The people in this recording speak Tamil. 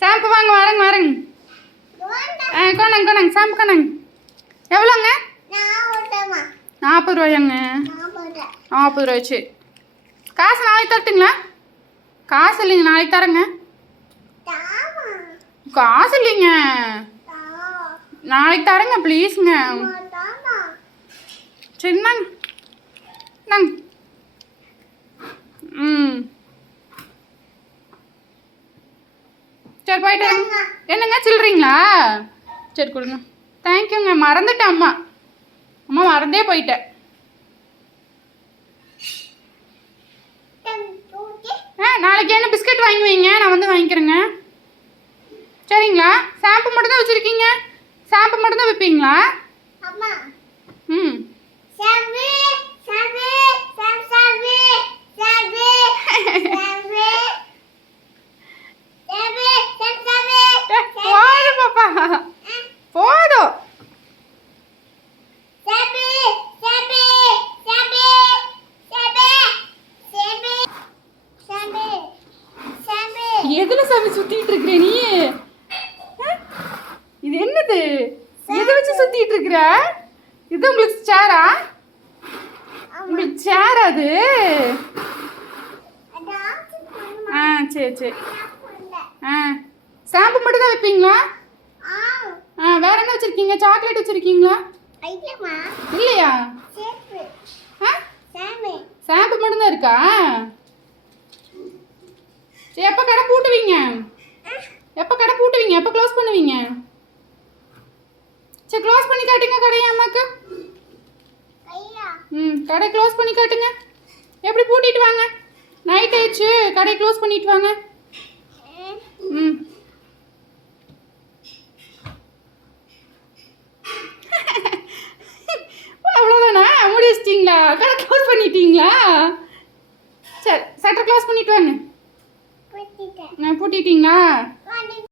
ஷாம்பு வாங்க வரேங்க வரேங்க. ஆ கொண்டாங்க கொண்டாங்க ஷாம்பு கொண்டாங்க. எவ்வளோங்க? நாற்பது ரூபாயாங்க. நாற்பது ரூபா வச்சு. காசு நாளைக்கு தரட்டுங்களா? காசு இல்லைங்க நாளைக்கு தரேங்க. காசு இல்லைங்க. நாளைக்கு தரேங்க ப்ளீஸுங்க சரிண்ணாங்க சரி போயிட்டு என்னங்க சில்லறீங்களா சரி கொடுங்க. தேங்க்யூங்க மறந்துட்டேன் அம்மா. அம்மா மறந்தே போயிட்டேன். ஆ நாளைக்கு என்ன பிஸ்கட் வாங்கி வைங்க. நான் வந்து வாங்கிக்கிறேங்க. சரிங்களா? ஷாம்பு மட்டும் தான் வச்சுருக்கீங்க? ஷாம்பு மட்டும் தான் வைப்பீங்களா அம்மா ம் சாமி சாமி சாம் சாமி சாமி சாமி சாமி சாம் சாமி ஏ, போதும் பாப்பா போதும் சாமி சாமி சாமி சாமி சாமி சாமி சாமி எதுல சாமி சுத்திட்டு இருக்கிற நீ? இது என்னது? எதை வச்சு சுத்திட்டு இருக்கிற? இது உங்களுக்கு சேரா உங்களுக்கு சேர் அது? ஆ சரி சரி. ஆ. ஷாம்பு மட்டும் தான் வைப்பீங்களா? ஆ. ஆ வேற என்ன வச்சிருக்கீங்க? சாக்லேட் வச்சிருக்கீங்களா? இல்லையா? ஷாம்பு மட்டும் தான் இருக்கா? சரி எப்போ கடை பூட்டுவீங்க? எப்போ கடை பூட்டுவீங்க? எப்போ க்ளோஸ் பண்ணுவீங்க? சரி க்ளோஸ் பண்ணி காட்டுங்க கடையை அம்மாக்கு. ம் கடை க்ளோஸ் பண்ணி காட்டுங்க. எப்படி பூட்டிட்டு வாங்க? நைட் ஆயிடுச்சு கடை க்ளோஸ் பண்ணிட்டு வாங்க. ம். அவ்வளோதானா முடிச்சிட்டிங்களா? கடை க்ளோஸ் பண்ணிட்டீங்களா? சரி சட்டர் க்ளோஸ் பண்ணிட்டு வாங்க. நான் பூட்டிட்டீங்களா?